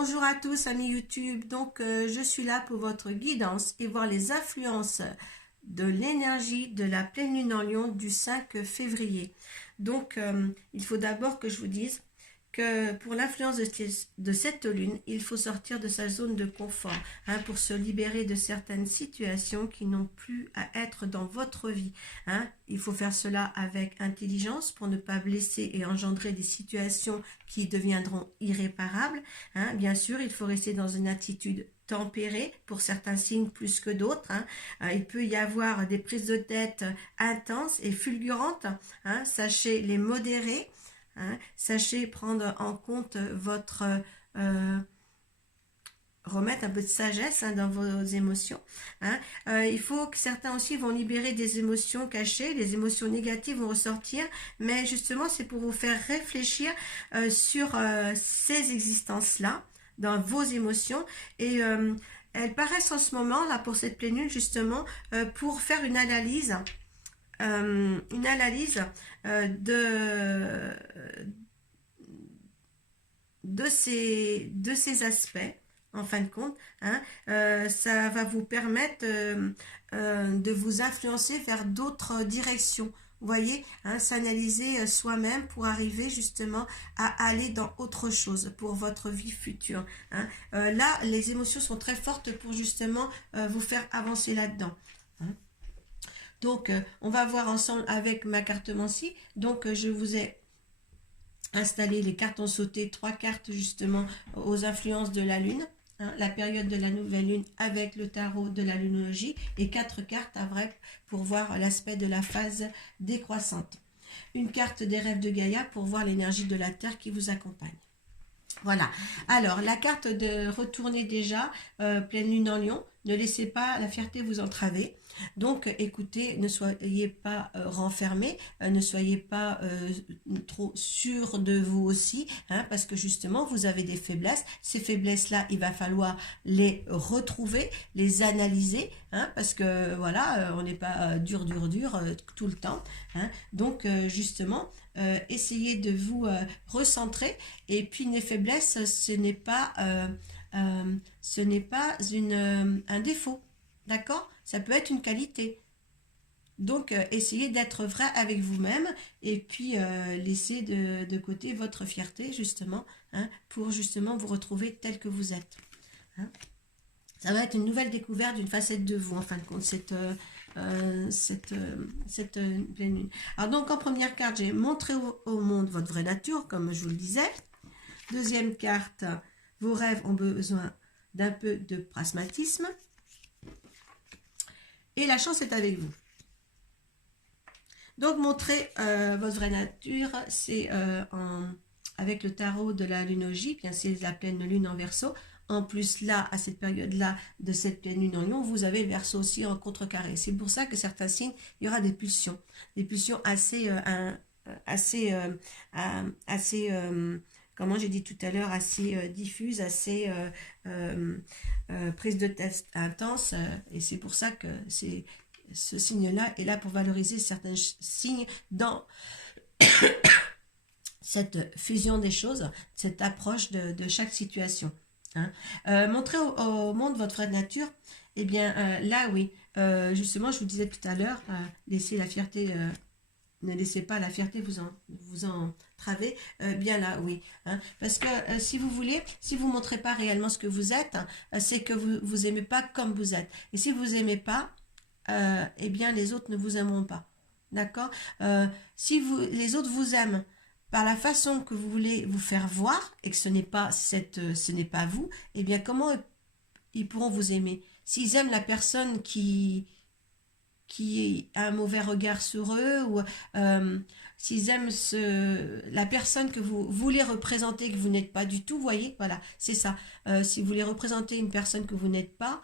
Bonjour à tous amis YouTube, donc je suis là pour votre guidance et voir les influences de l'énergie de la pleine lune en Lion du 5 février. Donc il faut d'abord que je vous dise que pour l'influence de cette lune, il faut sortir de sa zone de confort pour se libérer de certaines situations qui n'ont plus à être dans votre vie. Il faut faire cela avec intelligence pour ne pas blesser et engendrer des situations qui deviendront irréparables. Bien sûr, il faut rester dans une attitude tempérée pour certains signes plus que d'autres. Il peut y avoir des prises de tête intenses et fulgurantes. Sachez les modérer. Sachez prendre en compte votre remettre un peu de sagesse dans vos émotions. Il faut que certains aussi vont libérer des émotions cachées, les émotions négatives vont ressortir, mais justement c'est pour vous faire réfléchir sur ces existences-là, dans vos émotions, et elles paraissent en ce moment, là pour cette pleine lune justement, pour faire une analyse de ces aspects, en fin de compte. Ça va vous permettre de vous influencer vers d'autres directions. Vous voyez, s'analyser soi-même pour arriver justement à aller dans autre chose pour votre vie future. Là, les émotions sont très fortes pour justement vous faire avancer là-dedans. Donc, on va voir ensemble avec ma cartomancie. Donc, je vous ai installé les cartes en sauté, 3 cartes justement aux influences de la Lune, la période de la nouvelle Lune avec le tarot de la lunologie, et 4 cartes à vrai pour voir l'aspect de la phase décroissante. Une carte des rêves de Gaïa pour voir l'énergie de la Terre qui vous accompagne. Voilà, alors la carte de retourner déjà, pleine lune en Lion, ne laissez pas la fierté vous entraver. Donc écoutez, ne soyez pas renfermés, ne soyez pas trop sûr de vous aussi, parce que justement vous avez des faiblesses. Ces faiblesses-là, il va falloir les retrouver, les analyser, parce que voilà, on n'est pas dur tout le temps. Donc justement, essayez de vous recentrer. Et puis les faiblesses, ce n'est pas un défaut, d'accord? Ça peut être une qualité. Donc essayez d'être vrai avec vous-même et puis laissez de côté votre fierté justement, pour justement vous retrouver tel que vous êtes. Ça va être une nouvelle découverte d'une facette de vous en fin de compte, cette pleine lune. Alors donc en première carte, j'ai montré au monde votre vraie nature, comme je vous le disais. Deuxième carte, vos rêves ont besoin d'un peu de pragmatisme. Et la chance est avec vous. Donc montrer votre vraie nature, c'est avec le tarot de la lunologie, bien c'est la pleine lune en Verseau. En plus là, à cette période-là de cette pleine lune en Lion, vous avez le Verseau aussi en contrecarré. C'est pour ça que certains signes, il y aura des pulsions assez comment j'ai dit tout à l'heure, assez diffuse, assez prise de tête intense. Et c'est pour ça que ce signe-là est là pour valoriser certains signes dans cette fusion des choses, cette approche de chaque situation. Montrer au monde votre vraie nature, eh bien là oui, justement je vous disais tout à l'heure, laissez la fierté... ne laissez pas la fierté vous entraver, bien là, oui. Parce que si vous voulez, si vous ne montrez pas réellement ce que vous êtes, c'est que vous aimez pas comme vous êtes. Et si vous aimez pas, eh bien les autres ne vous aimeront pas. D'accord? Si les autres vous aiment par la façon que vous voulez vous faire voir, et que ce n'est pas vous, eh bien comment ils pourront vous aimer? S'ils aiment la personne qui a un mauvais regard sur eux, ou s'ils aiment la personne que vous voulez représenter, que vous n'êtes pas du tout, vous voyez, voilà, c'est ça. Si vous voulez représenter une personne que vous n'êtes pas,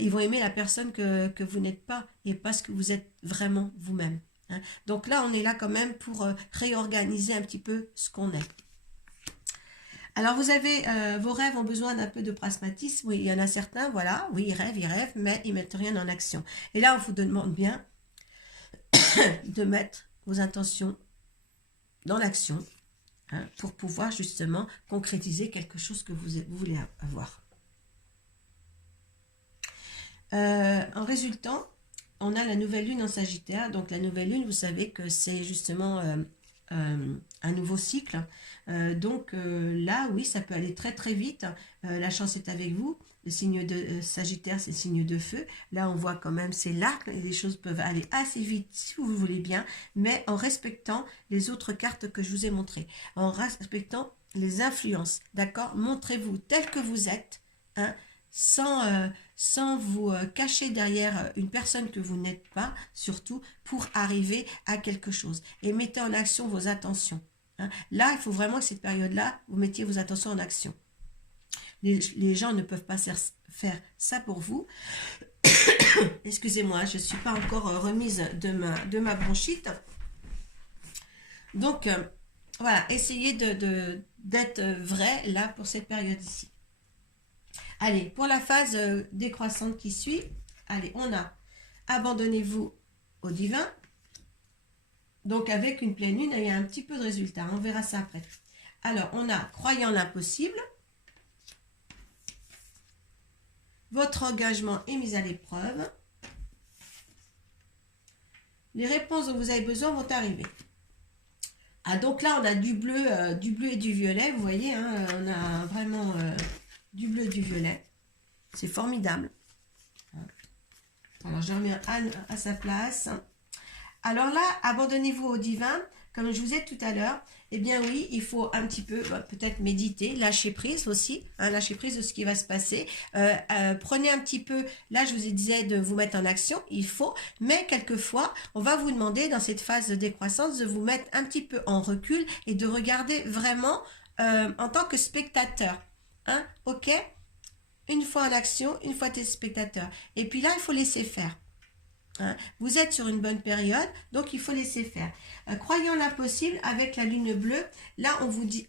ils vont aimer la personne que vous n'êtes pas, et pas ce que vous êtes vraiment vous-même. Donc là, on est là quand même pour réorganiser un petit peu ce qu'on est. Alors, vous avez, vos rêves ont besoin d'un peu de pragmatisme. Oui, il y en a certains, voilà, oui, ils rêvent, mais ils ne mettent rien en action. Et là, on vous demande bien de mettre vos intentions dans l'action hein, pour pouvoir justement concrétiser quelque chose que vous voulez avoir. En résultant, on a la nouvelle lune en Sagittaire. Donc la nouvelle lune, vous savez que c'est justement un nouveau cycle. Donc là, oui, ça peut aller très très vite. La chance est avec vous. Le signe de Sagittaire, c'est le signe de feu. Là, on voit quand même, c'est l'arc. Les choses peuvent aller assez vite si vous voulez bien, mais en respectant les autres cartes que je vous ai montrées. En respectant les influences, d'accord? Montrez-vous tel que vous êtes, hein, sans vous cacher derrière une personne que vous n'êtes pas, surtout pour arriver à quelque chose. Et mettez en action vos intentions. Hein. Là, il faut vraiment que cette période-là, vous mettiez vos intentions en action. Les gens ne peuvent pas faire ça pour vous. Excusez-moi, je ne suis pas encore remise de ma bronchite. Donc, voilà, essayez d'être vrai là pour cette période ici. Allez, pour la phase décroissante qui suit, allez, on a abandonnez-vous au divin. Donc, avec une pleine lune, il y a un petit peu de résultat. On verra ça après. Alors, on a croyant l'impossible. Votre engagement est mis à l'épreuve. Les réponses dont vous avez besoin vont arriver. Ah, donc là, on a du bleu et du violet. Vous voyez, hein, on a vraiment du bleu et du violet. C'est formidable. Alors, je remets à sa place. Alors là, abandonnez-vous au divin. Comme je vous ai dit tout à l'heure, eh bien oui, il faut un petit peu, peut-être méditer, lâcher prise aussi, hein, lâcher prise de ce qui va se passer. Prenez un petit peu, là je vous disais de vous mettre en action, il faut, mais quelquefois, on va vous demander dans cette phase de décroissance de vous mettre un petit peu en recul et de regarder vraiment en tant que spectateur. Hein, ok? Une fois en action, une fois téléspectateur. Et puis là, il faut laisser faire. Hein. Vous êtes sur une bonne période, donc il faut laisser faire. Croyant l'impossible avec la lune bleue, là on vous dit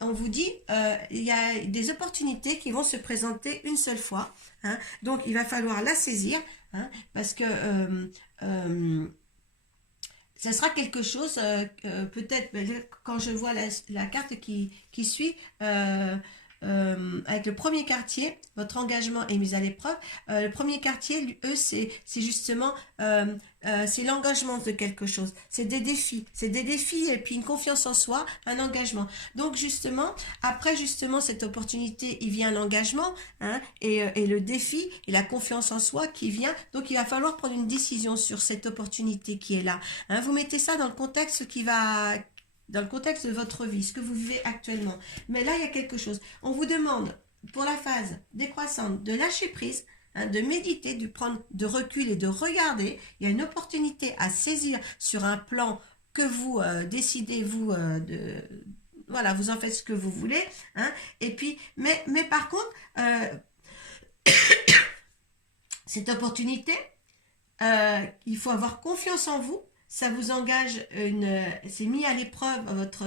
il y a des opportunités qui vont se présenter une seule fois. Hein. Donc il va falloir la saisir, hein, parce que ça sera quelque chose, peut-être quand je vois la carte qui suit, avec le premier quartier, votre engagement est mis à l'épreuve. Le premier quartier, eux, c'est justement c'est l'engagement de quelque chose. C'est des défis et puis une confiance en soi, un engagement. Donc justement, après justement cette opportunité, il vient l'engagement, hein, et le défi et la confiance en soi qui vient. Donc il va falloir prendre une décision sur cette opportunité qui est là. Hein, vous mettez ça dans le contexte dans le contexte de votre vie, ce que vous vivez actuellement. Mais là, il y a quelque chose. On vous demande, pour la phase décroissante, de lâcher prise, hein, de méditer, de prendre de recul et de regarder. Il y a une opportunité à saisir sur un plan que vous décidez, vous, voilà, vous en faites ce que vous voulez. Hein, et puis, mais par contre, cette opportunité, il faut avoir confiance en vous. Ça vous engage, c'est mis à l'épreuve votre...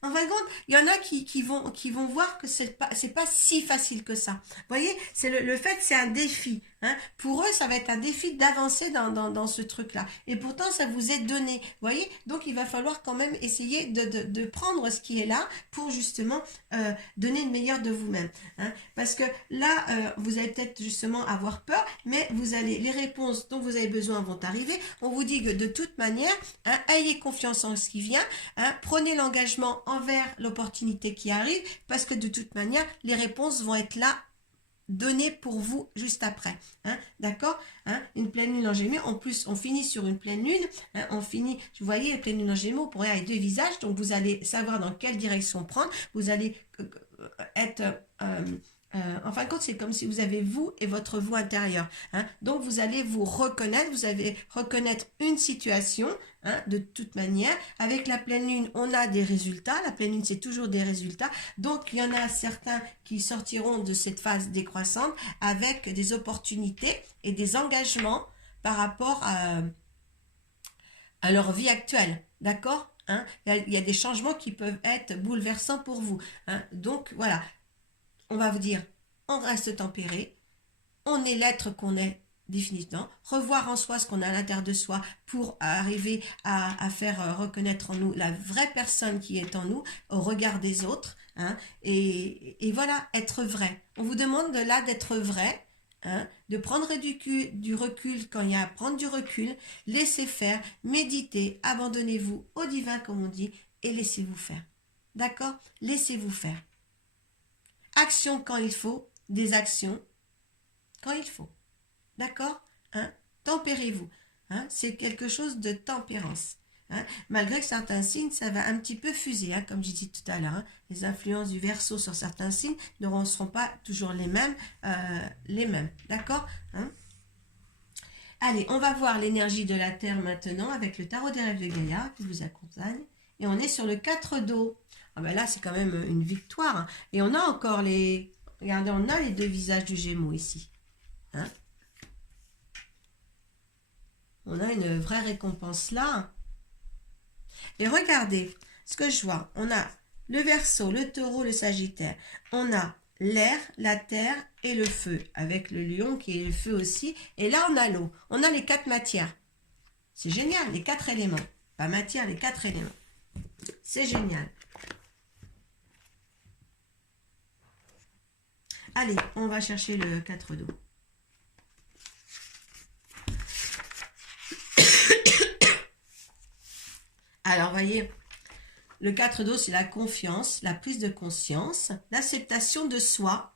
en fin de compte, il y en a qui vont voir que c'est pas si facile que ça. Vous voyez, c'est le fait, c'est un défi. Hein. Pour eux, ça va être un défi d'avancer dans ce truc-là. Et pourtant, ça vous est donné. Vous voyez, donc il va falloir quand même essayer de prendre ce qui est là pour justement donner le meilleur de vous-même. Hein. Parce que là, vous allez peut-être justement avoir peur, mais les réponses dont vous avez besoin vont arriver. On vous dit que de toute manière, hein, ayez confiance en ce qui vient, hein, prenez l'engagement envers l'opportunité qui arrive, parce que de toute manière, les réponses vont être là, données pour vous juste après. Hein, d'accord, hein, une pleine lune en Gémeaux. En plus, on finit sur une pleine lune. Hein, on finit, vous voyez, une pleine lune en Gémeaux, pour avoir les deux visages. Donc, vous allez savoir dans quelle direction prendre. Vous allez être... en fin de compte, c'est comme si vous avez vous et votre vous intérieur. Hein. Donc, vous allez vous reconnaître, vous allez reconnaître une situation, hein, de toute manière. Avec la pleine lune, on a des résultats. La pleine lune, c'est toujours des résultats. Donc, il y en a certains qui sortiront de cette phase décroissante avec des opportunités et des engagements par rapport à leur vie actuelle. D'accord, hein. Il y a des changements qui peuvent être bouleversants pour vous. Hein. Donc, voilà. On va vous dire, on reste tempéré, on est l'être qu'on est définitivement, revoir en soi ce qu'on a à l'intérieur de soi pour arriver à faire reconnaître en nous la vraie personne qui est en nous au regard des autres, hein, et voilà, être vrai. On vous demande de là d'être vrai, hein, de prendre du recul quand il y a à prendre du recul, laissez faire, méditez, abandonnez-vous au divin comme on dit, et laissez-vous faire. D'accord? Laissez-vous faire. Action quand il faut, des actions quand il faut. D'accord, hein? Tempérez-vous. Hein? C'est quelque chose de tempérance. Hein? Malgré que certains signes, ça va un petit peu fuser, hein, comme j'ai dit tout à l'heure. Hein? Les influences du Verseau sur certains signes ne seront pas toujours les mêmes. D'accord, hein? Allez, on va voir l'énergie de la Terre maintenant avec le tarot des rêves de Gaïa qui vous accompagne. Et on est sur le 4 d'eau. Ah ben là, c'est quand même une victoire. Hein? Et on a encore les... Regardez, on a les deux visages du Gémeaux ici. Hein? On a une vraie récompense là. Et regardez ce que je vois. On a le Verseau, le Taureau, le Sagittaire. On a l'air, la terre et le feu. Avec le lion qui est le feu aussi. Et là, on a l'eau. On a les 4 matières. C'est génial, les 4 éléments. Pas matière, les 4 éléments. C'est génial. Allez, on va chercher le 4 d'eau. Alors, voyez, le 4 d'eau, c'est la confiance, la prise de conscience, l'acceptation de soi,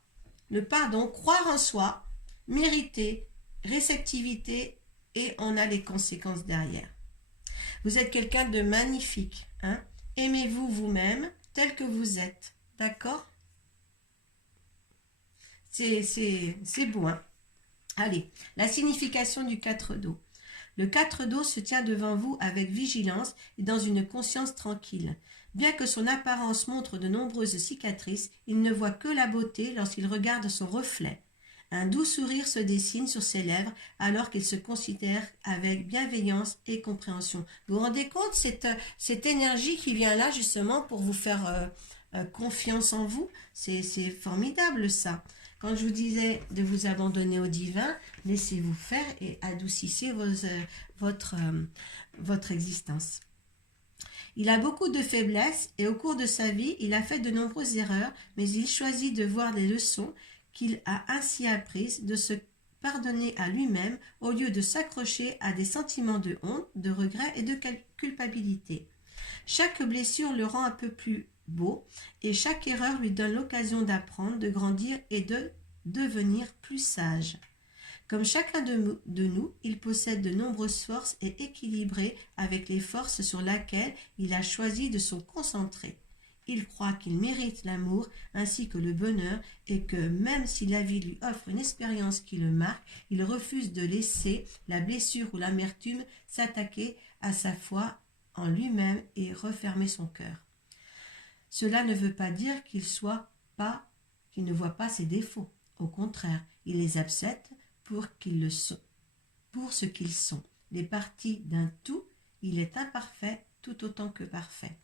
le pardon, croire en soi, mériter, réceptivité, et on a les conséquences derrière. Vous êtes quelqu'un de magnifique. Hein? Aimez-vous vous-même tel que vous êtes. D'accord? C'est beau. Hein? Allez, la signification du 4 d'eau. Le 4 d'eau se tient devant vous avec vigilance et dans une conscience tranquille. Bien que son apparence montre de nombreuses cicatrices, il ne voit que la beauté lorsqu'il regarde son reflet. Un doux sourire se dessine sur ses lèvres alors qu'il se considère avec bienveillance et compréhension. Vous vous rendez compte cette énergie qui vient là justement pour vous faire confiance en vous? C'est formidable ça. Quand je vous disais de vous abandonner au divin, laissez-vous faire et adoucissez votre existence. Il a beaucoup de faiblesses et au cours de sa vie, il a fait de nombreuses erreurs, mais il choisit de voir les leçons qu'il a ainsi apprises, de se pardonner à lui-même au lieu de s'accrocher à des sentiments de honte, de regret et de culpabilité. Chaque blessure le rend un peu plus beau et chaque erreur lui donne l'occasion d'apprendre, de grandir et de devenir plus sage. Comme chacun de nous, il possède de nombreuses forces et équilibré avec les forces sur lesquelles il a choisi de se concentrer. Il croit qu'il mérite l'amour ainsi que le bonheur et que même si la vie lui offre une expérience qui le marque, il refuse de laisser la blessure ou l'amertume s'attaquer à sa foi en lui-même et refermer son cœur. Cela ne veut pas dire qu'il ne voit pas ses défauts. Au contraire, il les accepte pour ce qu'ils sont. Les parties d'un tout, il est imparfait tout autant que parfait.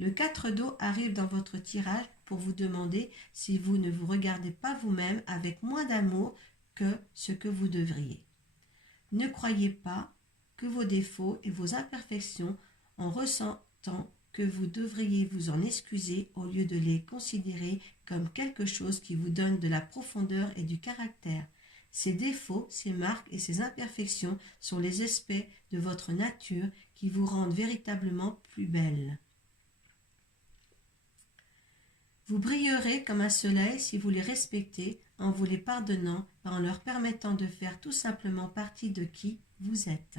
Le 4 d'eau arrive dans votre tirage pour vous demander si vous ne vous regardez pas vous-même avec moins d'amour que ce que vous devriez. Ne croyez pas que vos défauts et vos imperfections en ressentant que vous devriez vous en excuser au lieu de les considérer comme quelque chose qui vous donne de la profondeur et du caractère. Ces défauts, ces marques et ces imperfections sont les aspects de votre nature qui vous rendent véritablement plus belle. Vous brillerez comme un soleil si vous les respectez en vous les pardonnant et en leur permettant de faire tout simplement partie de qui vous êtes.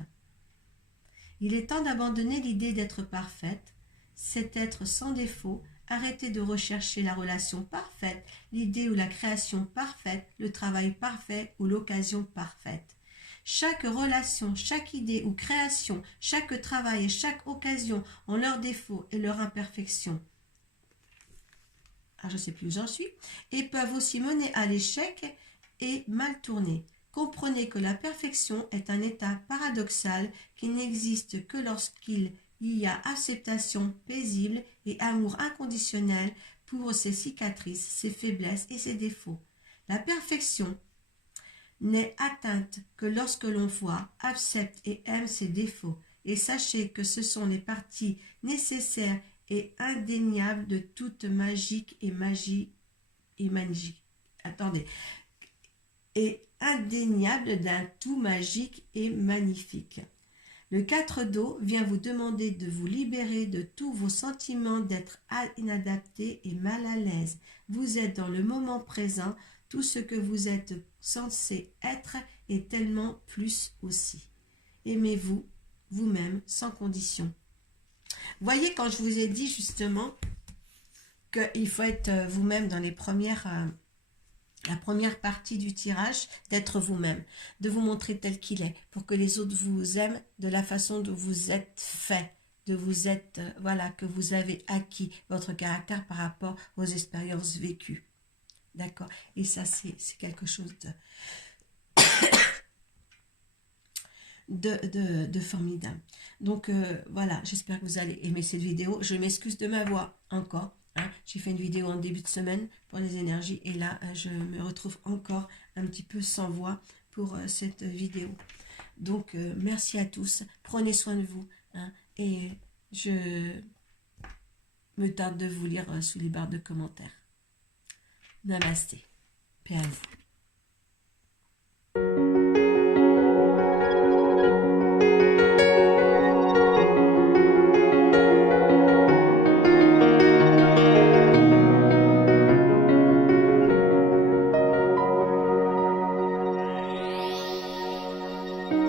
Il est temps d'abandonner l'idée d'être parfaite, c'est être sans défaut, arrêter de rechercher la relation parfaite, l'idée ou la création parfaite, le travail parfait ou l'occasion parfaite. Chaque relation, chaque idée ou création, chaque travail et chaque occasion ont leurs défauts et leurs imperfections. Je ne sais plus où j'en suis, et peuvent aussi mener à l'échec et mal tourner. Comprenez que la perfection est un état paradoxal qui n'existe que lorsqu'il y a acceptation paisible et amour inconditionnel pour ses cicatrices, ses faiblesses et ses défauts. La perfection n'est atteinte que lorsque l'on voit, accepte et aime ses défauts. Et sachez que ce sont les parties nécessaires et indéniables de toute magique et magie et magique. Attendez. Et indéniable d'un tout magique et magnifique. Le 4 d'eau vient vous demander de vous libérer de tous vos sentiments d'être inadapté et mal à l'aise. Vous êtes dans le moment présent, tout ce que vous êtes censé être est tellement plus aussi. Aimez-vous, vous-même, sans condition. Voyez, quand je vous ai dit justement qu'il faut être vous-même dans les la première partie du tirage, d'être vous-même, de vous montrer tel qu'il est, pour que les autres vous aiment de la façon dont vous êtes fait, de vous êtes, voilà, que vous avez acquis votre caractère par rapport aux expériences vécues. D'accord? Et ça, c'est quelque chose de formidable. Donc, voilà, j'espère que vous allez aimer cette vidéo. Je m'excuse de ma voix encore. Hein, j'ai fait une vidéo en début de semaine pour les énergies et là je me retrouve encore un petit peu sans voix pour cette vidéo. Donc merci à tous, prenez soin de vous, hein, et je me tarde de vous lire sous les barres de commentaires. Namasté, paix à vous.